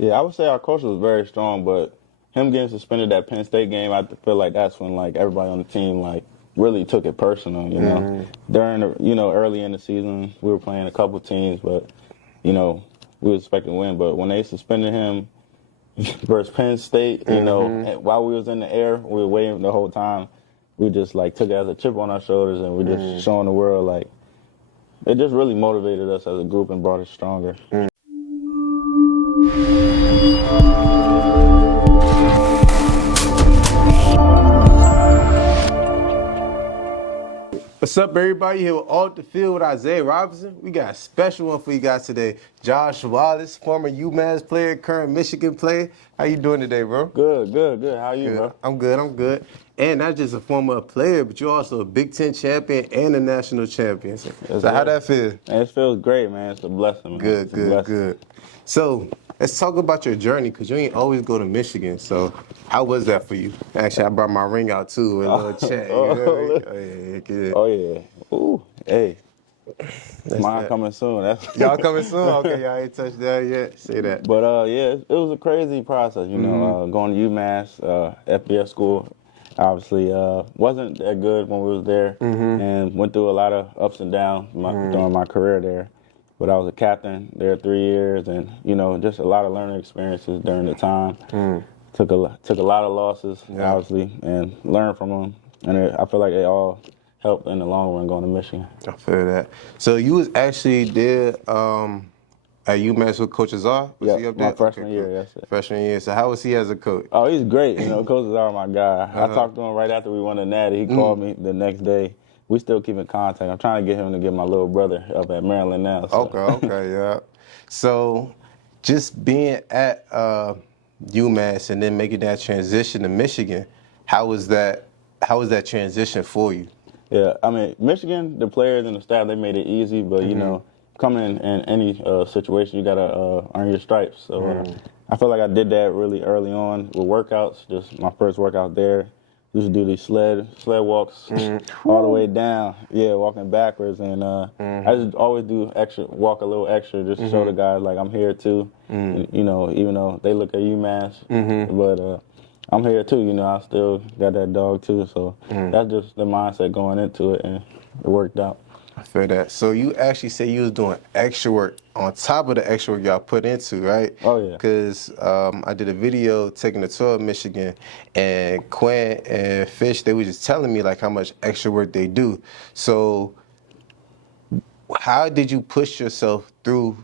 Yeah, I would say our coach was very strong, but him getting suspended that Penn State game, I feel like that's when like everybody on the team like really took it personal. You know, during the, early in the season we were playing a couple teams, but we were expecting to win. But when they suspended him versus Penn State, and while we was in the air, we were waiting the whole time. We just like took it as a chip on our shoulders, and we just showing the world like it just really motivated us as a group and brought us stronger. What's up, everybody? Here with Off the Field with Isaiah Robinson. We got a special one for you guys today. Josh Wallace, former UMass player, current Michigan player. How you doing today, bro? Good. How you, bro? I'm good. And not just a former player, but you're also a Big Ten champion and a national champion. So how that feel? Man, it feels great, man. It's a blessing, man. Good. So let's talk about your journey, because you ain't always go to Michigan. So how was that for you? Actually, I brought my ring out, too, with a little chat. Oh, yeah. Ooh, hey. Mine coming soon. Y'all coming soon? Okay, y'all ain't touched that yet. Say that. But, yeah, it was a crazy process, going to UMass, FBS school. Obviously, wasn't that good when we was there, and went through a lot of ups and downs during my career there. But I was a captain there 3 years, and just a lot of learning experiences during the time. Took a lot of losses, obviously, and learned from them. And I feel like they all helped in the long run going to Michigan. I feel that. So you was actually there at UMass with Coach Azar? Was he up there? My freshman year, yes, sir. Freshman year. So how was he as a coach? Oh, he's great. Coach Azar, my guy. I talked to him right after we won the Natty. He called me the next day. We still keep in contact. I'm trying to get him to get my little brother up at Maryland now. So. Okay, yeah. So just being at UMass and then making that transition to Michigan, how was that transition for you? Yeah, I mean, Michigan, the players and the staff, they made it easy, but, coming in any situation, you got to earn your stripes. So I feel like I did that really early on with workouts, just my first workout there. Used to do these sled walks all the way down, walking backwards, and I just always walk a little extra, just to show the guys like I'm here too. Even though they look at UMass, but I'm here too. I still got that dog too, so that's just the mindset going into it, and it worked out. I feel that. So you actually say you was doing extra work on top of the extra work y'all put into, right? Oh, yeah. Because I did a video taking a tour of Michigan, and Quinn and Fish, they were just telling me like how much extra work they do. So how did you push yourself through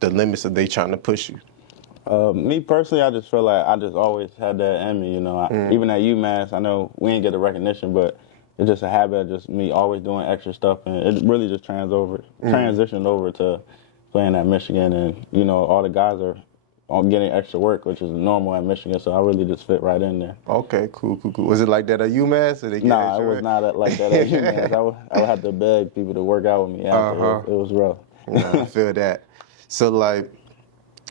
the limits that they trying to push you? Me personally, I just feel like I just always had that in me. Even at UMass, I know we didn't get the recognition, but it's just a habit of just me always doing extra stuff, and it really just transitioned over to playing at Michigan, and all the guys are getting extra work, which is normal at Michigan, so I really just fit right in there. Okay, cool. Was it like that at UMass? Or Nah, it was not like that at UMass. I would have to beg people to work out with me after. It was rough. Yeah, I feel that. So, like,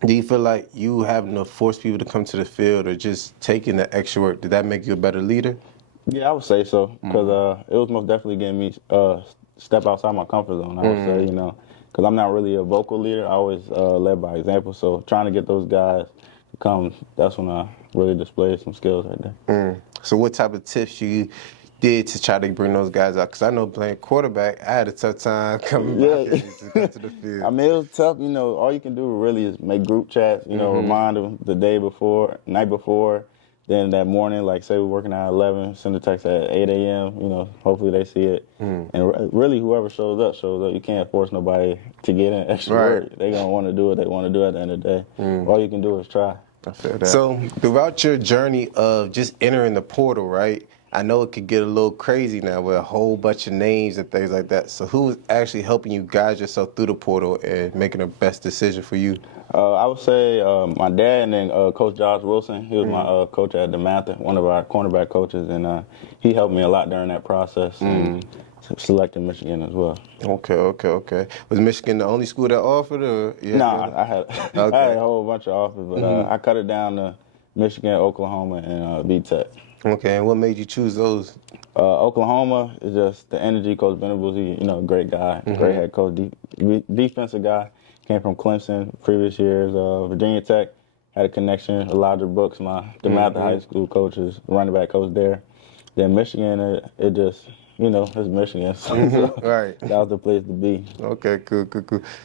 do you feel like you having to force people to come to the field or just taking the extra work, did that make you a better leader? Yeah, I would say so, because it was most definitely getting me step outside my comfort zone, I would say, because I'm not really a vocal leader. I always led by example, so trying to get those guys to come, that's when I really displayed some skills right there. So what type of tips you did to try to bring those guys out? Because I know playing quarterback, I had a tough time coming back to the field. I mean, it was tough. All you can do really is make group chats, remind them the night before, then that morning, like say we're working at 11, send a text at 8 a.m., hopefully they see it. And really whoever shows up. You can't force nobody to get in extra work. They're going to want to do what they want to do at the end of the day. All you can do is try. I feel that. So throughout your journey of just entering the portal, right, I know it could get a little crazy now with a whole bunch of names and things like that. So who is actually helping you guide yourself through the portal and making the best decision for you? I would say my dad and then Coach Josh Wilson. He was my coach at DeMatha, one of our cornerback coaches, and he helped me a lot during that process and selected Michigan as well. Okay. Was Michigan the only school that offered? Or Nah, I had a whole bunch of offers, but I cut it down to Michigan, Oklahoma, and B-Tech. Okay, and what made you choose those? Oklahoma is just the energy. Coach Venables, great guy, great head coach, defensive guy. Came from Clemson previous years. Virginia Tech, had a connection. Elijah Brooks, my DeMatha High School coaches, running back coach there. Then Michigan, it just, it's Michigan. So Right. that was the place to be. Okay, cool.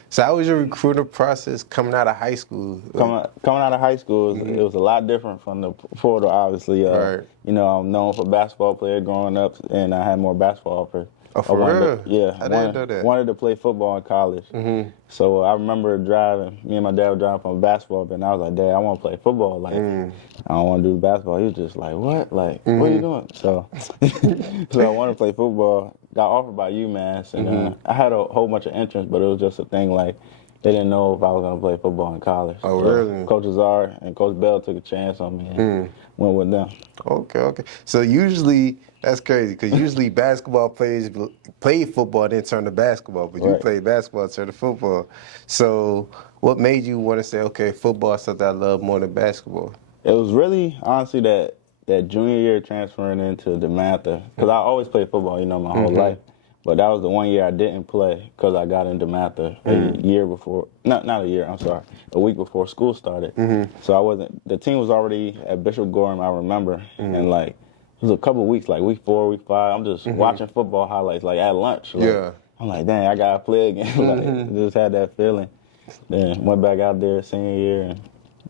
So how was your recruiting process coming out of high school? Coming out of high school, it was a lot different from the Florida, obviously. Right. I'm known for basketball player growing up, and I had more basketball offers. Oh, for real? Yeah. I didn't know that. Wanted to play football in college. So I remember me and my dad were driving from a basketball, and I was like, Dad, I want to play football. Like, I don't want to do basketball. He was just like, what? Like, what are you doing? So, so I wanted to play football. Got offered by UMass, and I had a whole bunch of entrants, but it was just a thing like, they didn't know if I was going to play football in college. Oh, so really? Coach Azar and Coach Bell took a chance on me and went with them. Okay. So usually, that's crazy, because usually basketball players play football then turn to basketball, but you play basketball turn to football. So what made you want to say, okay, football is something I love more than basketball? It was really, honestly, that junior year transferring into DeMatha, because I always played football, my whole life. But that was the one year I didn't play because I got into DeMatha a year before, not a year, I'm sorry, a week before school started. So the team was already at Bishop Gorham, I remember, and like, it was a couple weeks, like week 4, week 5, I'm just watching football highlights, like at lunch. Like, I'm like, dang, I got to play again. Like, just had that feeling. Then went back out there senior year, and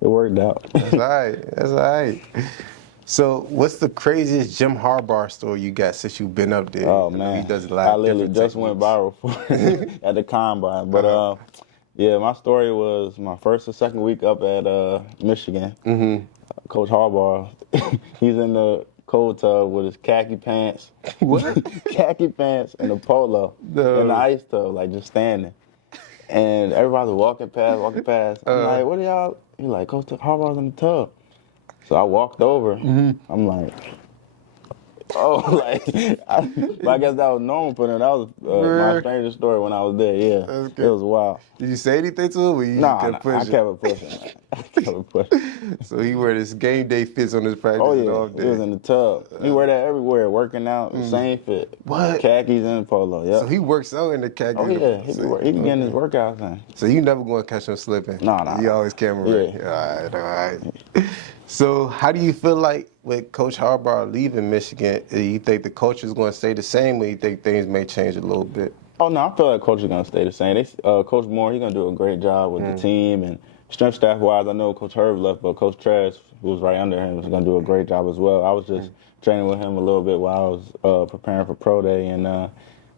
it worked out. That's all right. So, what's the craziest Jim Harbaugh story you got since you've been up there? Oh, man. He does a lot I of literally different just techniques. went viral for it at the combine. But, yeah, my story was my first or second week up at Michigan. Coach Harbaugh, he's in the cold tub with his khaki pants. What? Khaki pants and a polo in the ice tub, like just standing. And everybody's walking past. I'm like, what are y'all? He's like, Coach Harbaugh's in the tub. So I walked over. I'm like, but I guess that was normal for them. That was my strangest story when I was there. Yeah, it was wild. Did you say anything to him? Or you kept pushing? I kept it pushing. I kept it pushing. So he wear this game day fits on his practice Oh yeah, off day. he was in the tub. He wear that everywhere, working out, same fit. What? Khakis and polo. Yeah. So he works out in the khaki. Oh yeah, he be getting his workouts in. So you never gonna catch him slipping? Nah. You always camera ready. Yeah. All right. So how do you feel like with Coach Harbaugh leaving Michigan? Do you think the culture is going to stay the same, or you think things may change a little bit? Oh no, I feel like Coach is going to stay the same. Coach Moore, he's going to do a great job with the team, and strength staff wise, I know Coach Herb left, but Coach Trash, who was right under him, is going to do a great job as well. I was just training with him a little bit while I was preparing for Pro Day, and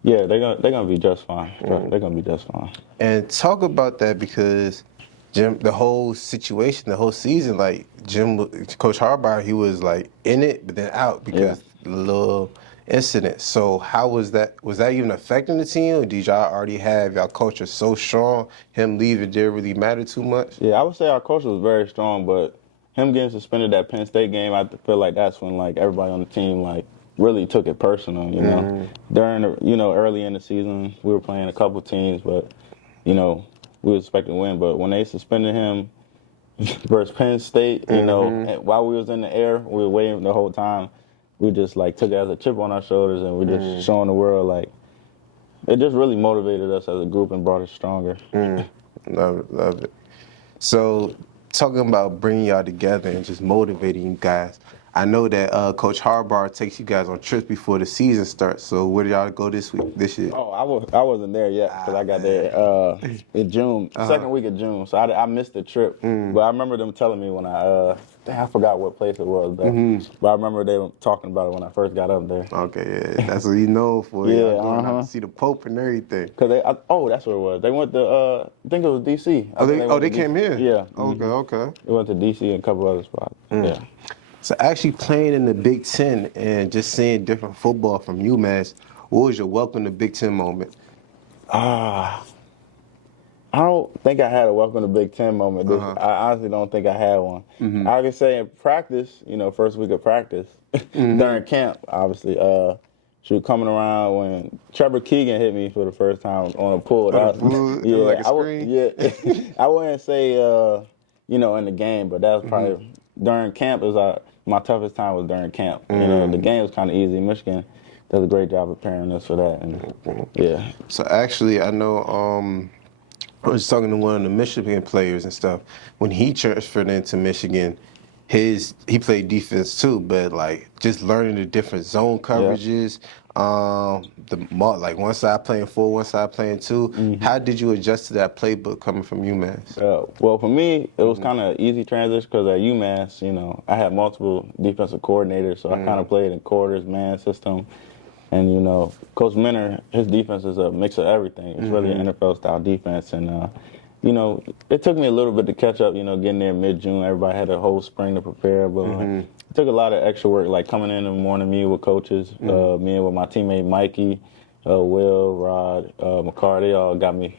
yeah, they're gonna be just fine. They're gonna be just fine. And talk about that, because Jim, the whole situation, the whole season, like Coach Harbaugh, he was like in it, but then out because the little incident. So how was that? Was that even affecting the team, or did y'all already have y'all culture so strong, him leaving didn't really matter too much? Yeah, I would say our culture was very strong, but him getting suspended that Penn State game, I feel like that's when like everybody on the team like really took it personal. You know, during the, early in the season, we were playing a couple teams, but we were expecting to win. But when they suspended him versus Penn State, and while we was in the air, we were waiting the whole time. We just like took it as a chip on our shoulders, and we just showing the world like it just really motivated us as a group and brought us stronger. Love it. So talking about bringing y'all together and just motivating you guys, I know that Coach Harbaugh takes you guys on trips before the season starts. So where do y'all go this year? Oh, I wasn't there yet because I got there in June, second week of June. So I missed the trip. But I remember them telling me when I forgot what place it was, but I remember they were talking about it when I first got up there. Okay, yeah, that's what you know for. Yeah, going out to see the Pope and everything. Cause that's what it was. They went to I think it was D.C. They came here. Yeah. Okay. They went to D.C. and a couple other spots. Yeah. So actually playing in the Big Ten and just seeing different football from UMass, what was your welcome to Big Ten moment? I don't think I had a welcome to Big Ten moment. I honestly don't think I had one. I can say in practice, first week of practice, during camp, obviously, she was coming around when Trevor Keegan hit me for the first time on a pull. Like a screen? I wouldn't say, in the game, but that was probably during camp. My toughest time was during camp. The game was kind of easy. Michigan does a great job preparing us for that. And, yeah. So actually, I know I was talking to one of the Michigan players and stuff. When he transferred into Michigan, he played defense too, but like just learning the different zone coverages, like one side playing 4, one side playing 2. Mm-hmm. How did you adjust to that playbook coming from UMass? Well, for me, it was kind of easy transition because at UMass, you know, I had multiple defensive coordinators, so I kind of played in quarters, man system. And, you know, Coach Mentor, his defense is a mix of everything. It's really an NFL-style defense. And, you know, it took me a little bit to catch up, you know, getting there mid-June. Everybody had a whole spring to prepare. But it took a lot of extra work, like coming in the morning, meeting with coaches, meeting with my teammate Mikey, Will, Rod, McCarr. They all got me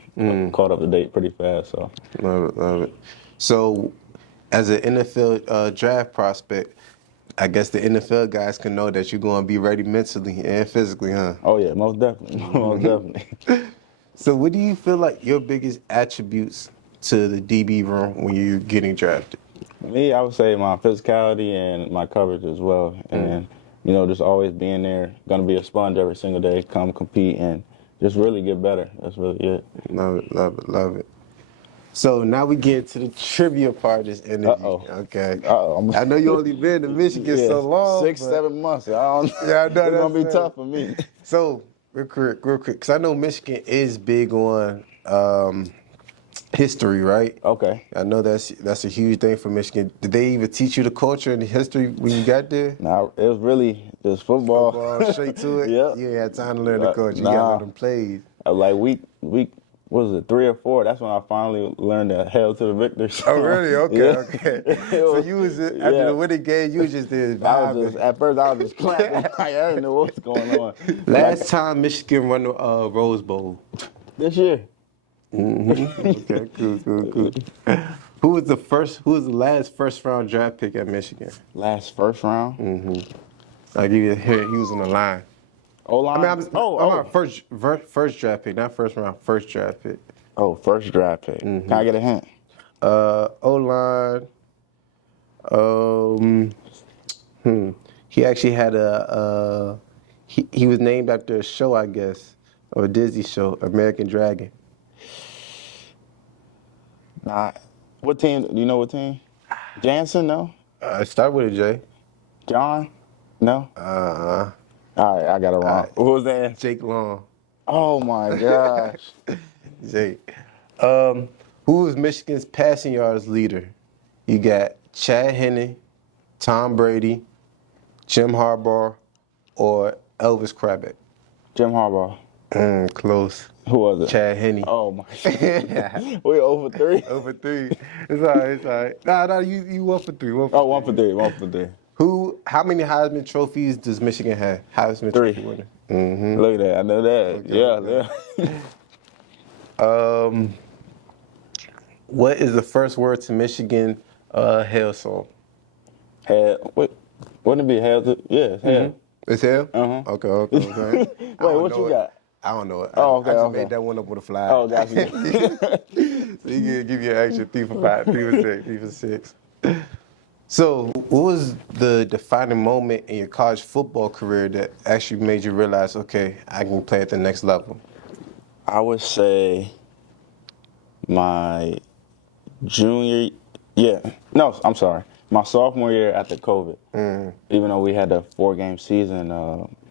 caught up to date pretty fast. So Love it. So as an NFL draft prospect, I guess the NFL guys can know that you're going to be ready mentally and physically, huh? Oh, yeah, most definitely. Most definitely. So what do you feel like your biggest attributes to the DB room when you're getting drafted? Me, I would say my physicality and my coverage as well. And, you know, just always being there, going to be a sponge every single day, come compete, and just really get better. That's really it. Love it. So now we get to the trivia part of this interview. Okay. I know you only been to Michigan so long. 6-7 months. I know it's going to be tough for me. So, real quick, because I know Michigan is big on history, right? Okay. I know that's a huge thing for Michigan. Did they even teach you the culture and the history when you got there? Nah, it was really just football. Straight to it? Yeah. You ain't had time to learn the culture. You got to learn them plays. Like week, what was it, 3 or 4? That's when I finally learned that hail to the victors. Oh, really? Okay. So you was, after the winning game, you was just there at first, I was just clapping. I didn't know what was going on. Last time Michigan won the Rose Bowl? This year. Okay, cool. Who was the last first-round draft pick at Michigan? Last first round? I'll give you a hint. He was on the line. O-line? I'm first draft pick, not first round, first draft pick. Oh, first draft pick. Can I get a hint? O-line. He actually had he was named after a show, I guess, or a Disney show, American Dragon. Nah. What team? Do you know what team? Jansen? No. Start with a J. John? No. All right, I got it wrong. What was that? Jake Long. Oh my gosh. Jake. Who was Michigan's passing yards leader? You got Chad Henne, Tom Brady, Jim Harbaugh, or Elvis Kraback? Jim Harbaugh. Close. Who was it? Chad Henne. Oh my God. We over 3? Over 3. It's all right. Nah, you 1 for 3. 1 for 3. Oh, 1 for 3. 1 for 3. How many Heisman trophies does Michigan have? Heisman 3. Trophy winner. Look at that. I know that. Okay. Yeah. What is the first word to Michigan hail song? Wouldn't it be hail? Yeah, it's hail. It's hail? Okay. Wait, what you got? I don't know it. Oh, okay. I just made that one up with a fly. Oh, got you. So you can give you an extra 3 for 5, 3 for 6, 3 for 6. So, what was the defining moment in your college football career that actually made you realize, okay, I can play at the next level? I would say my junior, I'm sorry. My sophomore year after COVID. Even though we had a 4-game season,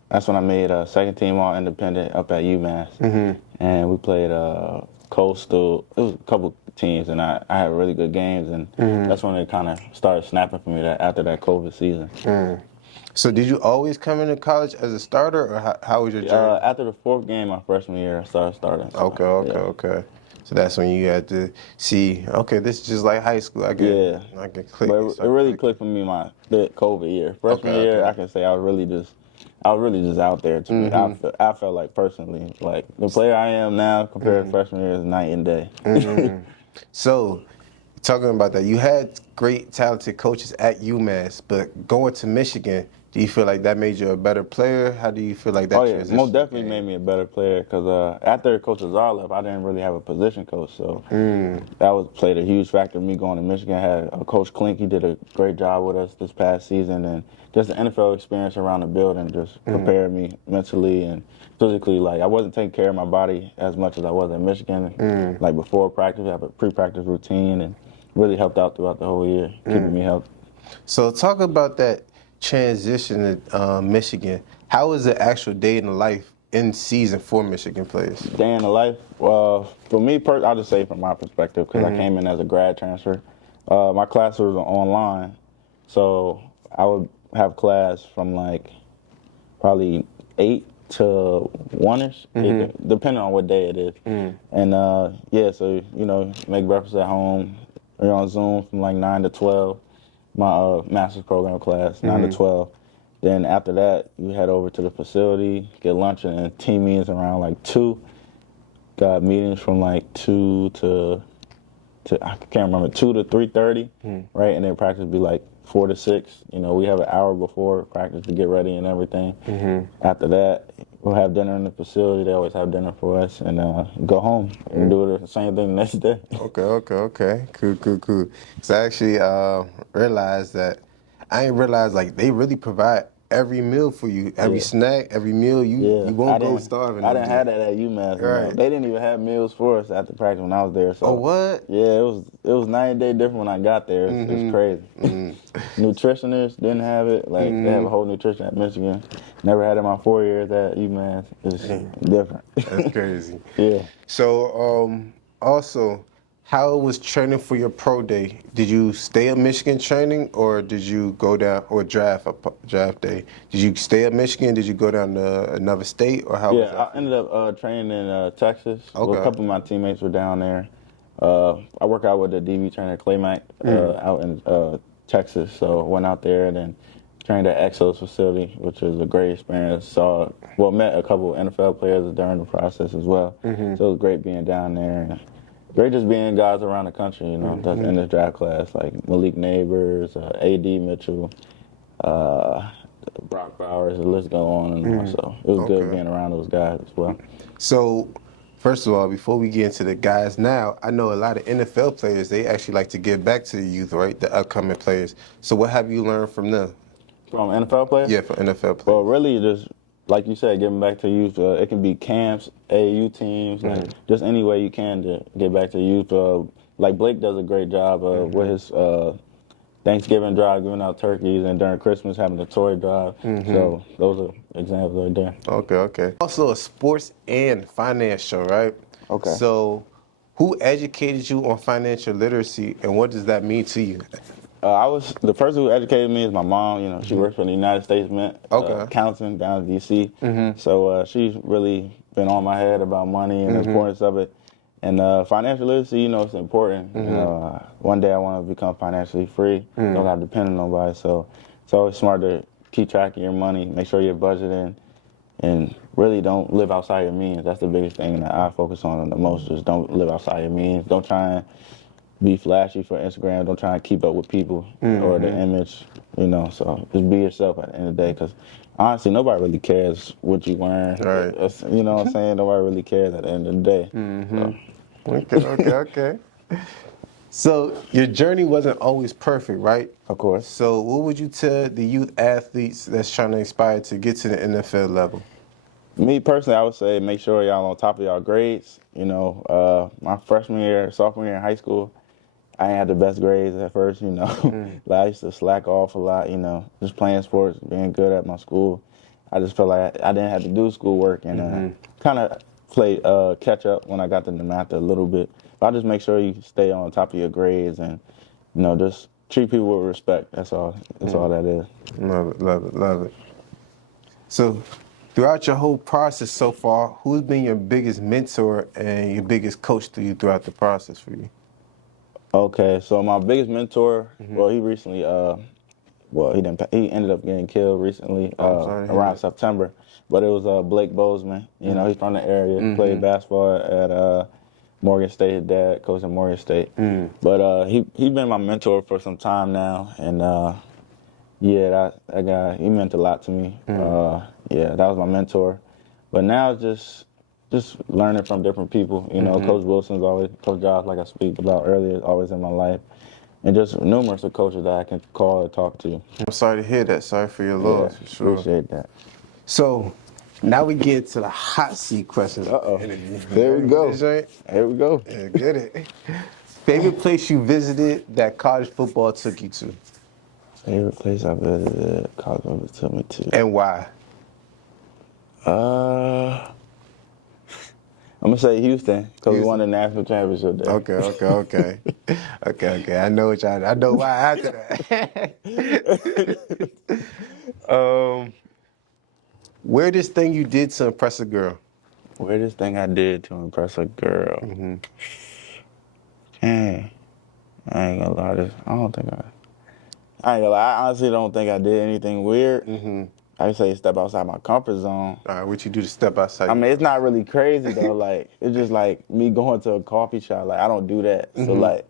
that's when I made a second team all-independent up at UMass. And we played Coastal. It was a couple teams, and I had really good games, and that's when it kind of started snapping for me after that COVID season. So did you always come into college as a starter, or how was your journey? After the 4th game my freshman year, I started starting. So, Okay. So that's when you had to see, okay, this is just like high school. I can click. But it really clicked for me the COVID year. Freshman year, I can say I was really just out there. To me. I felt like personally, like the player I am now compared to freshman year is night and day. So, talking about that, you had great, talented coaches at UMass, but going to Michigan, Do you feel like that made you a better player? How do you feel like that Oh yeah, transition most definitely came? made me a better player because after Coach Azar left, I didn't really have a position coach, so that played a huge factor in me going to Michigan. I had Coach Klink, he did a great job with us this past season, and just the NFL experience around the building just prepared me mentally and physically. Like I wasn't taking care of my body as much as I was at Michigan. Like before practice, I have a pre-practice routine, and really helped out throughout the whole year, keeping me healthy. So talk about that transition to Michigan. How was the actual day in the life in season for Michigan players? Day in the life, for me, I'll just say from my perspective, because I came in as a grad transfer. My class was online, so I would have class from like probably 8 to 1-ish, depending on what day it is. And yeah, so, you know, make breakfast at home. We're on Zoom from like 9 to 12, my master's program class, 9 to 12. Then after that, you head over to the facility, get lunch, and team meetings around like 2. Got meetings from like 2 to I can't remember, 2 to 3:30, right? And then practice be like 4 to 6. You know, we have an hour before practice to get ready and everything. After that, we'll have dinner in the facility. They always have dinner for us, and go home and do the same thing the next day. Okay. Cool. So I actually realized that I didn't realize like they really provide every meal for you, every snack, every meal. You won't go starving. I didn't have that at UMass. Right. You know? They didn't even have meals for us after practice when I was there. So Oh, what? yeah, it was night and day different when I got there. It was crazy. Nutritionists didn't have it. Like they have a whole nutrition at Michigan. Never had it my 4 years at UMass. It's different. That's crazy. Yeah. So also, how was training for your pro day? Did you stay at Michigan training, or did you go down or draft day? Did you stay at Michigan? Did you go down to another state, or how was that? I ended up training in Texas. Okay. A couple of my teammates were down there. I work out with the DB trainer Clay Mack out in Texas, so went out there and then trained at Exo's facility, which was a great experience. Met a couple of NFL players during the process as well. So it was great being down there. And great just being guys around the country, you know, that's in this draft class, like Malik Neighbors, A.D. Mitchell, Brock Bowers, the list go on and on. So it was good being around those guys as well. So, first of all, before we get into the guys now, I know a lot of NFL players, they actually like to give back to the youth, right? The upcoming players. So what have you learned from them? From NFL players? Yeah, from NFL players. Well, really just, like you said, giving back to youth. It can be camps, AAU teams, like just any way you can to get back to youth. Like Blake does a great job with his Thanksgiving drive, giving out turkeys, and during Christmas having the toy drive. So those are examples right there. Okay. Also a sports and finance show, right? Okay. So who educated you on financial literacy, and what does that mean to you? The person who educated me is my mom. You know, she works for the United States Mint, accountant down in D.C. So she's really been on my head about money and the importance of it. And financial literacy, you know, it's important. You know, one day I want to become financially free. Don't have to depend on nobody. So it's always smart to keep track of your money, make sure you're budgeting, and really don't live outside your means. That's the biggest thing that I focus on the most. Just don't live outside your means. Don't try and be flashy for Instagram. Don't try and keep up with people or the image, you know. So just be yourself at the end of the day, because honestly, nobody really cares what you wearing. Right. You know what I'm saying? Nobody really cares at the end of the day. Okay. So your journey wasn't always perfect, right? Of course. So what would you tell the youth athletes that's trying to aspire to get to the NFL level? Me personally, I would say make sure y'all on top of y'all grades. You know, my freshman year, sophomore year in high school, I ain't had the best grades at first, you know. Like I used to slack off a lot, you know, just playing sports, being good at my school. I just felt like I didn't have to do schoolwork and kind of play catch up when I got to the math a little bit. But I just make sure you stay on top of your grades and, you know, just treat people with respect. That's all. That's all that is. Love it. So throughout your whole process so far, who's been your biggest mentor and your biggest coach to you throughout the process for you? Okay, so my biggest mentor, well, he recently, he ended up getting killed recently around September. But it was Blake Bozeman. You know, he's from the area. He played basketball at Morgan State. His dad coached at Morgan State. But he's been my mentor for some time now, and Yeah, that guy, he meant a lot to me. Yeah, that was my mentor. But now it's just learning from different people. You know, Coach Wilson's always, Coach Josh, like I speak about earlier, is always in my life. And just numerous of coaches that I can call and talk to. I'm sorry to hear that. Sorry for your loss, for sure. Appreciate that. So, now we get to the hot seat questions. Uh-oh. There we go. Here we go. Yeah, get it. Favorite place you visited that college football took you to? Favorite place I visited, college football took me to. And why? I'm gonna say Houston because we won the national championship there. Okay. I know why after that. Weirdest thing you did to impress a girl? Weirdest thing I did to impress a girl. Dang. I ain't gonna lie. I ain't gonna lie. I honestly don't think I did anything weird. I say step outside my comfort zone. All right, what you do to step outside? I mean, it's not really crazy though. Like, it's just like me going to a coffee shop. Like, I don't do that. So like,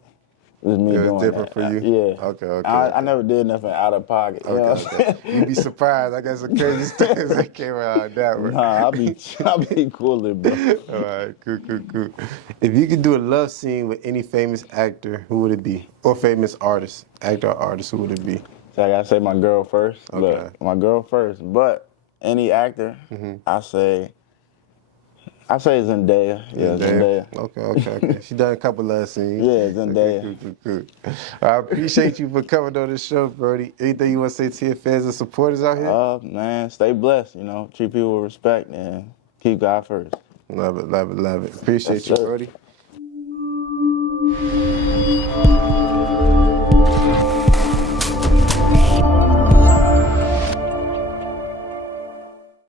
it's me doing different that. for you? Yeah. Okay. I never did nothing out of pocket. Okay. You'd be surprised. I got some crazy stories that came out that way. Nah, I'll be cooler, bro. All right, cool. If you could do a love scene with any famous actor, who would it be? Or famous artist, actor or artist, who would it be? So I gotta say my girl first. Okay. Look, my girl first. But any actor, I say Zendaya. Yeah, Zendaya. Okay. She done a couple love scenes. Yeah, Zendaya. Cool. I appreciate you for coming on the show, Brody. Anything you want to say to your fans and supporters out here? Man, stay blessed. You know, treat people with respect and keep God first. Love it. Appreciate you, Brody.